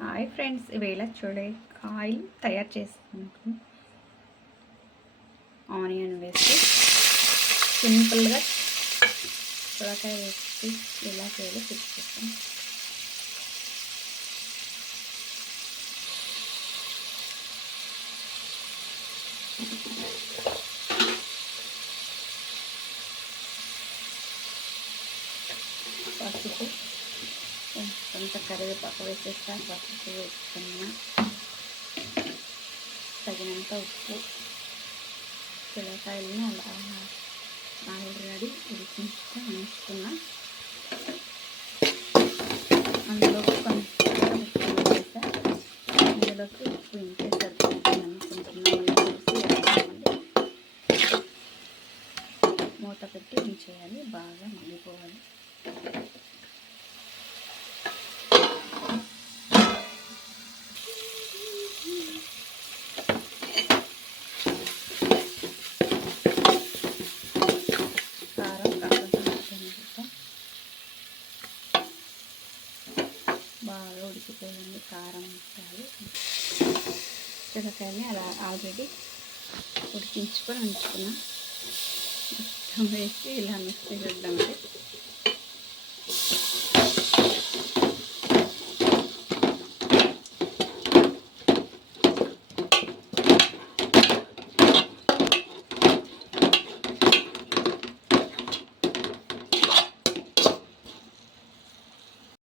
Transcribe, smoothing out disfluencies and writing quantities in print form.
Hi friends, ఇవేళ oil తయారు చేసుకుంటాం. Onion వేసి సింపుల్గా చూడకాయ వేసి ఎలా చేయాలో చూపిస్తాం. పసుపు, కొంత కరివేపాకు వేసేస్తాను. పసుపు వేసుకున్న తగినంత ఉప్పు, పిల్లకాయలను అలా ఆల్రెడీ ఉడికించుకొని ఉంచుకున్న అందులోకి కొంచెం ఉప్పు వేసా. ఇందులోకి ఉప్పు ఇంకే సరిపోతుంది అనుకుంటున్నాం. మూత పెట్టి ఉంచేయాలి, బాగా మగ్గిపోవాలి. కారం బాగా ఉడికిపోయింది. కారం వేయాలి. చిరకాయని అలా ఆల్రెడీ ఉడికించుకొని ఉంచుకున్నా. మొత్తం వేసి ఇలా మిక్స్ చేద్దామంటే